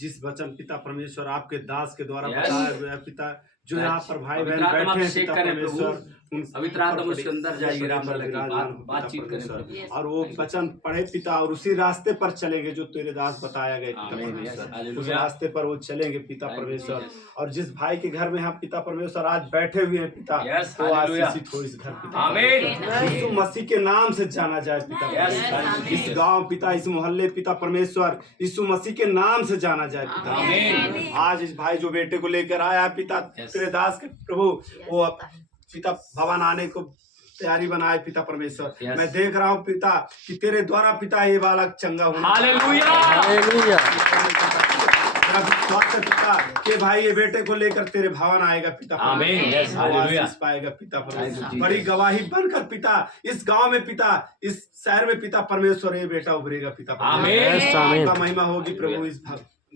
जिस वचन पिता परमेश्वर आपके दास के द्वारा बताया गया पिता, जो यहाँ पर भाई बहन बैठे हैं पिता परमेश्वर, पवित्र आत्मा उसके अंदर जाएगी, बातचीत करें और वो वचन पढ़े पिता, और उसी रास्ते पर चलेंगे जो तेरे दास बताया गया पिता परमेश्वर, उस रास्ते पर वो चलेंगे पिता परमेश्वर। और जिस भाई के घर में हम पिता परमेश्वर आज बैठे हुए हैं पिता, वो आशीषित हो इस घर पिता, यीशु मसीह के नाम से जाना जाए पिता, इस गांव पिता, इस मोहल्ले पिता परमेश्वर, यीशु मसीह के नाम से जाना जाए पिता। आज इस भाई जो बेटे को लेकर आया पिता तेरे दास के प्रभु, वो पिता भवन आने को तैयारी बनाए पिता परमेश्वर। Yes. मैं देख रहा हूँ पिता कि तेरे द्वारा पिता ये बालक चंगा होगा। हालेलुया। मेरा विश्वास है पिता कि भाई ये बेटे को लेकर तेरे भवन आएगा पिता आमीन। Yes, hallelujah. आशीष पाएगा पिता परमेश्वर। Thank you, बड़ी Jesus. गवाही बनकर पिता इस गांव में पिता इस शहर में पिता परमेश्वर ये बेटा उभरेगा पिता आमीन। आपका महिमा होगी प्रभु इस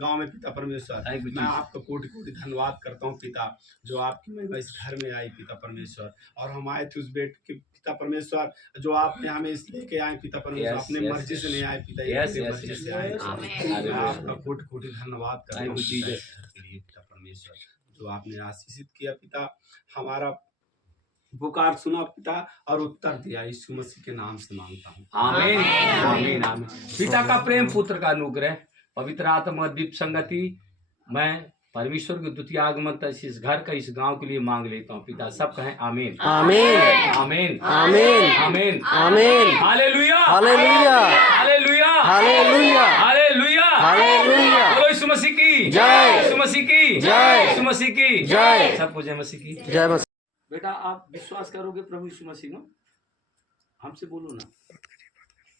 गांव में पिता परमेश्वर। Thank you, मैं Jesus. आपका कोटि कोटि धन्यवाद करता हूँ पिता जो आपकी महिमा इस घर में आई पिता परमेश्वर। और हम आए थे उस बेटे के पिता परमेश्वर जो आपने हमें इस लेके आए पिता परमेश्वर। Yes, अपने yes, मर्जी से नहीं आए पिता Yes, अपनी yes, मर्जी yes. से आए। Amen. मैं आपका कोटि कोटि धन्यवाद करता Thank हूँ you, Jesus. इस घर के लिए पिता परमेश्वर जो आपने आशीषित किया पिता। हमारा पुकार सुना पिता और उत्तर दिया। यीशु मसीह के नाम से मांगता हूँ आमीन। आमीन। आमीन। पिता का प्रेम, पुत्र का अनुग्रह, पवित्र आत्मा दीप संगति, मैं परमेश्वर के द्वितीय आगमन तक इस घर का इस गांव के लिए मांग लेता हूँ पिता। सब कहें आमीन। आमीन। आमीन। आमीन। आमीन। आमीन। हालेलुया। हालेलुया। हालेलुया। हालेलुया। हालेलुया। हालेलुया। बोलो यीशु मसीह की जय। यीशु मसीह की जय। यीशु मसीह की जय। सबको जय मसीह की जय मसीह। बेटा आप विश्वास करोगे प्रभु यीशु मसीह में? हमसे बोलो ना,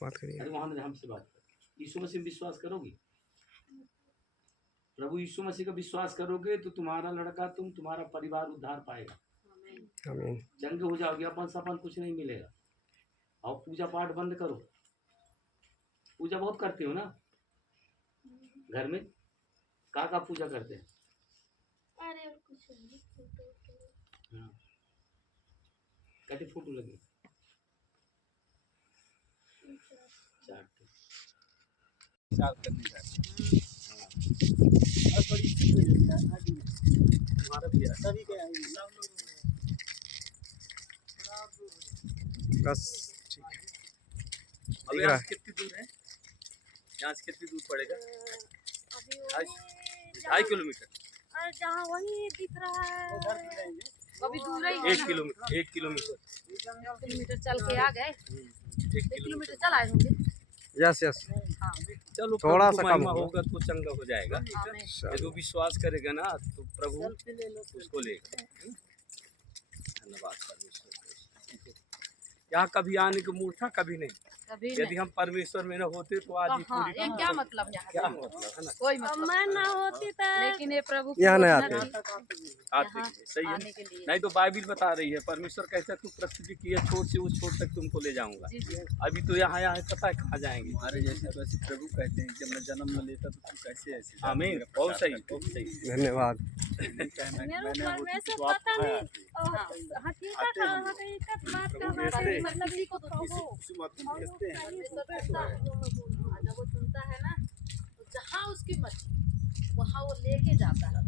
बात करिए। अरे वहां हमसे बात कर। यीशु मसीह में विश्वास करोगे? प्रभु यीशु मसीह का विश्वास करोगे तो तुम्हारा लड़का तुम्हारा परिवार उद्धार पाएगा। आमीन। चंगे हो जाओगे। अपन सपन कुछ नहीं मिलेगा। और पूजा पाठ बंद करो। पूजा बहुत करते हो ना घर में? का पूजा करते हैं? अरे कुछ नहीं, हाँ। कहते फोटो लगे चार करने का और बड़ी हमारा भी है सभी के बस ठीक है। अब यहाँ से कितनी दूर है? यहाँ से कितनी दूर पड़ेगा? अभी 2.5 किलोमीटर। और जहाँ वही दिख रहा है अभी दूर ही 1 किलोमीटर। 1 किलोमीटर चल के आ गए। 1 किलोमीटर चल आए होंगे। Yes yes. चलो थोड़ा प्रभु सा को कम महिमा होगा। होगा तो चंगा हो जाएगा। आमीन। यदि वो विश्वास करेगा ना तो प्रभु उसको लेगा। धन्यवाद परमेश्वर। यहाँ कभी आने का मूड था? कभी नहीं। कभी यदि नहीं। हम परमेश्वर में न होते तो आज ये हाँ, पूरी ये क्या मतलब यहाँ क्या से? मतलब है ना? कोई मतलब मैं ना होती तो लेकिन ये प्रभु यहाँ नहीं आते आते। आते हैं, सही है। आने के लिए नहीं तो बाइबिल बता रही है परमेश्वर कहता है तू पृथ्वी की है छोर से उस छोर तक तुमको ले जाऊंगा। जी जी। अभी तो यहाँ यहाँ है, पता है कहाँ जाएंगे। हमारे जैसे तो ऐसे प्रभु कहते हैं जब मैं जन्म न लेता तो तू कैसे ऐसे आमीन। बहुत सही, बहुत सही। धन्यवाद। मेरे परमेश्वर पता नहीं हकीकत बात का मतलब इसी को तो जब वो सुनता है ना तो जहाँ उसकी मर्जी वहाँ वो लेके जाता है।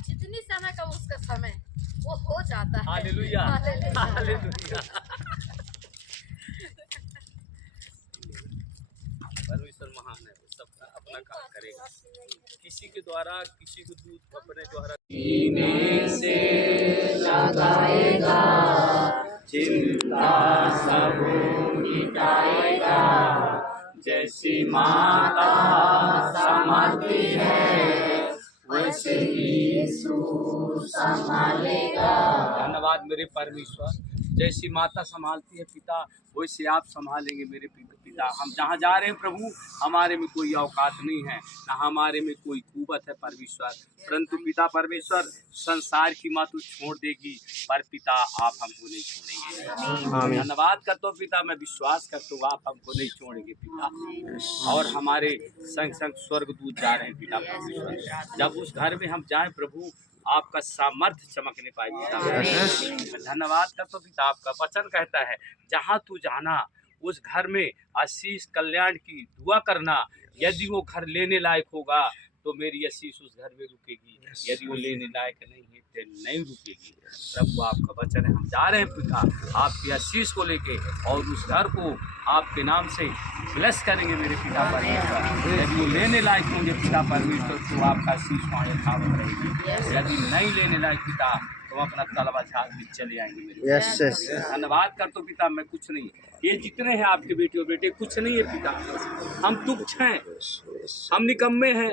जितनी समय का उसका समय वो हो जाता है। हालेलुया। हालेलुया। परमेश्वर महान है, वो सबका अपना काम करेगा। किसी के द्वारा किसी को दूध अपने द्वारा पीने से लगाएगा, चिंता सब मिटाएगा। जैसी माता संभालती है वैसे यीशु संभालेगा। धन्यवाद मेरे परमेश्वर। जैसी माता संभालती है पिता वैसे आप संभालेंगे मेरे पिता। हम जहाँ जा रहे हैं प्रभु हमारे में कोई औकात नहीं है, ना हमारे में कोई कुवत है परमेश्वर, परंतु पिता परमेश्वर संसार की माँ तो छोड़ देगी पर पिता आप हमको नहीं छोड़ेंगे। धन्यवाद करता हूँ पिता, मैं विश्वास करता हूँ आप हमको नहीं छोड़ेंगे पिता। और हमारे संग संग स्वर्गदूत जा रहे हैं पिता परमेश्वर। जब उस घर में हम जाएं प्रभु आपका सामर्थ्य चमकने पाए पिता। धन्यवाद करता हूँ पिता। आपका वचन कहता है जहाँ तू जाना उस घर में आशीष कल्याण की दुआ करना। यदि वो घर लेने लायक होगा तो मेरी आशीष उस घर में रुकेगी, यदि वो लेने लायक नहीं है तो नहीं रुकेगी। प्रभु आपका वचन है, हम जा रहे हैं पिता आपकी आशीष को लेके और उस घर को आपके नाम से ब्लेस करेंगे मेरे पिता परमेश्वर। यदि वो लेने लायक होंगे पिता परमेश्वर तो आपका आशीष वहाँ यथावत रहेगी। यदि नहीं लेने लायक पिता तो अपना तलवा झाड़ के चले आएंगे मेरे। Yes yes. धन्यवाद कर तो पिता मैं कुछ नहीं, ये जितने हैं आपके बेटे और बेटे कुछ नहीं है पिता। हम तुच्छ हैं, हम निकम्मे हैं,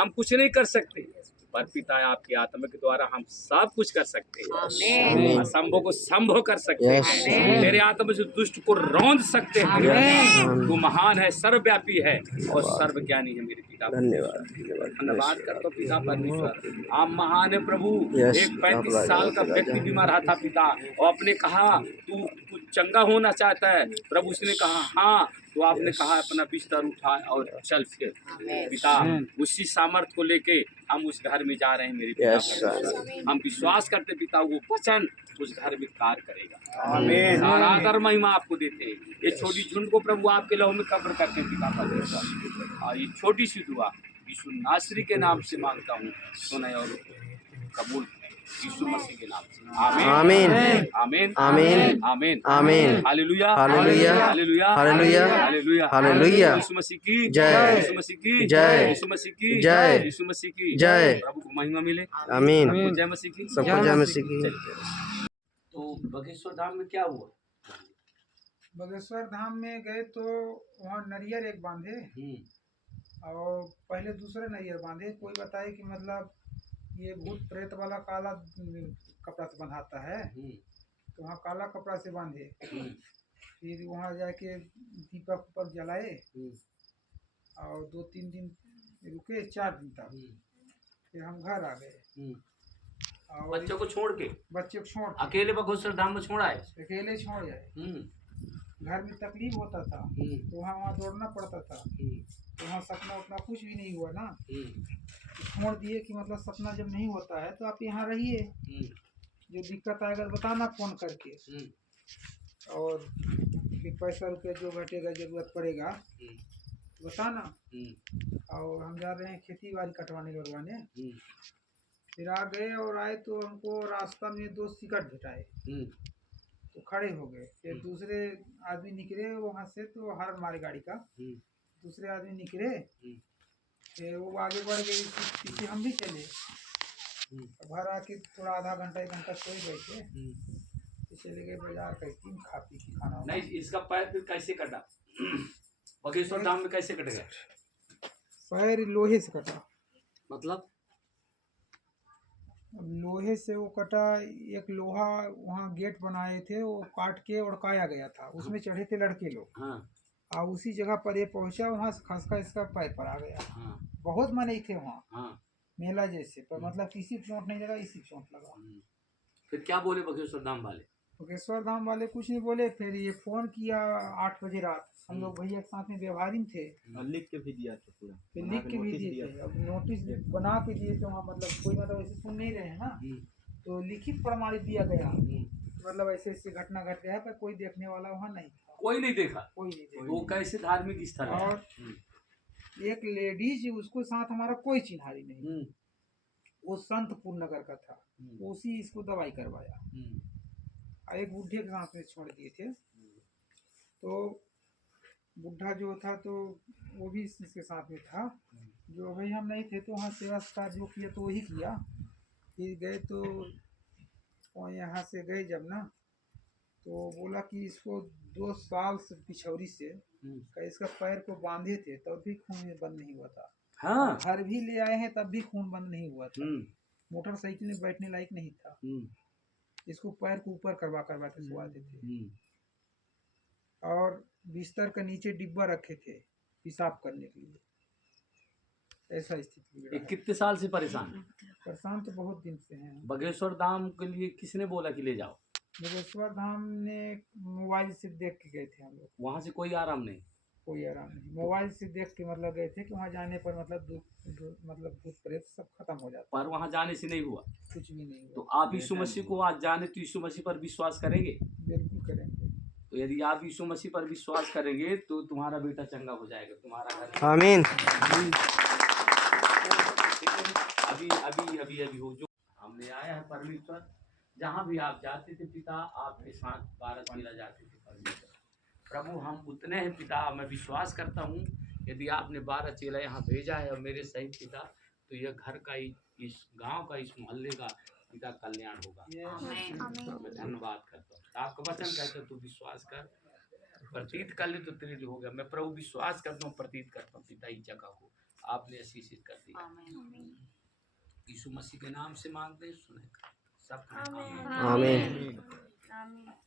हम कुछ नहीं कर सकते। पर पिता आपकी आत्मा के द्वारा हम सब कुछ कर सकते हैं, असंभव को संभव कर सकते हैं, तेरे आत्मा से दुष्ट को रौंद सकते हैं। तू महान है, सर्वव्यापी है और सर्वज्ञानी है मेरे पिता। धन्यवाद करता हूँ पिता परमेश्वर, आप महान है प्रभु। एक 35 साल का व्यक्ति बीमार रहा था पिता, और आपने कहा तू चंगा होना चाहता है प्रभु। उसने कहा हाँ, तो आपने कहा अपना बिस्तर उठा और चल फिर पिता। उसी सामर्थ्य को लेके हम उस घर में जा रहे हैं मेरे पिता। हम विश्वास करते पिता वो वचन उस घर में कार्य करेगा। सारा आदर महिमा आपको देते हैं। ये छोटी झुंड को प्रभु आपके लहू में कब्र करते हैं पिता परमेश्वर। और ये छोटी सी दुआ यीशु नासरी के नाम से मांगता हूँ, सुने और कबूल यीशु मसीह के नाम से। आमीन आमीन आमीन आमीन आमीन। हालेलुया हालेलुया हालेलुया हालेलुया हालेलुया हालेलुया। यीशु मसीह की जय, यीशु मसीह की जय, यीशु मसीह की जय, यीशु मसीह की जय। प्रभु को महिमा मिले। आमीन। जय मसीह की, सबको जय मसीह की। तो बगेश्वर धाम में क्या हुआ? बगेश्वर धाम में गए तो वहाँ नरियर एक बांधे और पहले दूसरे नरियर बांधे। कोई बताए कि मतलब ये भूत प्रेत वाला काला कपड़ा से बंधाता है, तो वहाँ काला कपड़ा से बांधे। फिर वहाँ जाके दीपक उपक जलाए और 2-3 दिन रुके, 4 दिन तक। फिर हम घर आ गए और बच्चों को छोड़ के, बच्चे को छोड़ अकेले बगेश्वर धाम में छोड़ा है। अकेले छोड़ जाए। घर में तकलीफ होता था तो वहाँ दौड़ना पड़ता था। तो वहाँ सपना उतना कुछ भी नहीं हुआ ना, छोड़ दिए कि मतलब सपना जब नहीं होता है तो आप यहाँ रहिए, जो दिक्कत आएगा बताना फ़ोन करके, और फिर पैसा रुपया जो घटेगा ज़रूरत पड़ेगा बताना। और हम जा रहे हैं खेती बाड़ी कटवाने लगवाने। फिर आ गए और आए तो हमको रास्ता में 2 सिकट भेटाए, तो खड़े हो गए। फिर दूसरे आदमी निकले वहाँ से, तो हर हमारे गाड़ी का दूसरे आदमी निकले, फिर वो आगे बढ़ गए, पीछे हम भी चले। घर आके थोड़ा आधा घंटा 1 घंटा सोए बैठे, तो चले गए बाजार कैसे खा पी के खाना। नहीं, इसका पैर फिर कैसे कटा? बगेश्वर धाम में कैसे कट गया? पैर लोहे से कटा। मतलब लोहे से वो कटा। एक लोहा वहाँ गेट बनाए थे, वो काट के उड़काया गया था, उसमें चढ़े थे लड़के लोग। और उसी जगह पर ये पहुंचा, वहाँ से खसका इसका पैर पर आ गया। बहुत मने थे वहाँ, मेला जैसे, पर मतलब किसी को चोट नहीं लगा, इसी को चोट लगा। फिर क्या बोले बगेश्वर धाम वाले? बगेश्वर धाम वाले कुछ नहीं बोले। फिर ये फ़ोन किया 8 बजे रात, हम लोग भैया के साथ में व्यवहारी में थे, लिख के भी दिया था पूरा, फिर लिख के भी दिए थे। अब नोटिस बना के दिए थे वहाँ, मतलब कोई मतलब ऐसे सुन नहीं रहे हैं ना, तो लिखित प्रमाणित दिया गया मतलब ऐसे ऐसे घटना घट गया है, पर कोई देखने वाला वहाँ नहीं था। कोई नहीं देखा? कोई नहीं देखा। वो कैसे धार्मिक स्थल है? और एक लेडीज, उसको साथ हमारा कोई चिन्हारी नहीं, वो संतपुर नगर का था, उसी इसको दवाई करवाया। और एक बुढ़े के साथ में छोड़ दिए थे, तो बुढ़ा जो था तो वो भी इसके साथ में था। जो भाई हम नहीं थे तो वहाँ सेवा सत्कार जो किया तो वही किया। फिर गए तो यहाँ से गए जब ना, तो बोला कि इसको 2 साल से पिछौरी से इसका पैर को बांधे थे, तब भी खून बंद नहीं हुआ था। हाँ। घर भी ले आए हैं तब भी खून बंद नहीं हुआ था। मोटरसाइकिल में बैठने लायक नहीं था। इसको पैर को ऊपर करवा के सुआते थे, और बिस्तर के नीचे डिब्बा रखे थे पेशाब करने के लिए। ऐसा स्थिति। कितने साल से परेशान? परेशान तो बहुत दिन से हैं। बगेश्वर धाम के लिए किसने बोला कि ले जाओ? बगेश्वर धाम ने मोबाइल से देख के गए थे हम लोग। वहाँ से कोई आराम नहीं? कोई आराम नहीं, मोबाइल से देख के मतलब गए थे कि वहाँ जाने पर मतलब भूत प्रेत सब खत्म हो जाता। पर वहाँ जाने से नहीं हुआ? कुछ भी नहीं हुआ। तो आप यीशु मसीह को आज जाने तो यीशु मसीह पर विश्वास करेंगे? बिल्कुल करेंगे। तो यदि आप यीशु मसीह पर विश्वास करेंगे तो तुम्हारा बेटा चंगा हो जाएगा, तुम्हारा घर। आमीन। अभी अभी अभी अभी हो जो हमने आया है परमेश्वर, जहाँ भी आप जाते थे पिता, आपके साथ 12 मिला जाते थे परमेश्वर। प्रभु हम उतने हैं पिता, मैं विश्वास करता हूँ यदि आपने 12 चेला यहाँ भेजा है और मेरे सहित पिता, तो यह घर का, इस गांव का, इस मोहल्ले का पिता कल्याण होगा। मैं धन्यवाद करता हूँ। आपका वचन कहता है तू विश्वास कर, प्रतीत कर ले तो तेरे लिए हो गया। मैं प्रभु विश्वास करता हूँ, प्रतीत करता हूँ पिता, इस जगह को आपने आशीषित कर दिया। यीशु मसीह के नाम से मांगते हैं, सुने सब। आमीन। आमीन।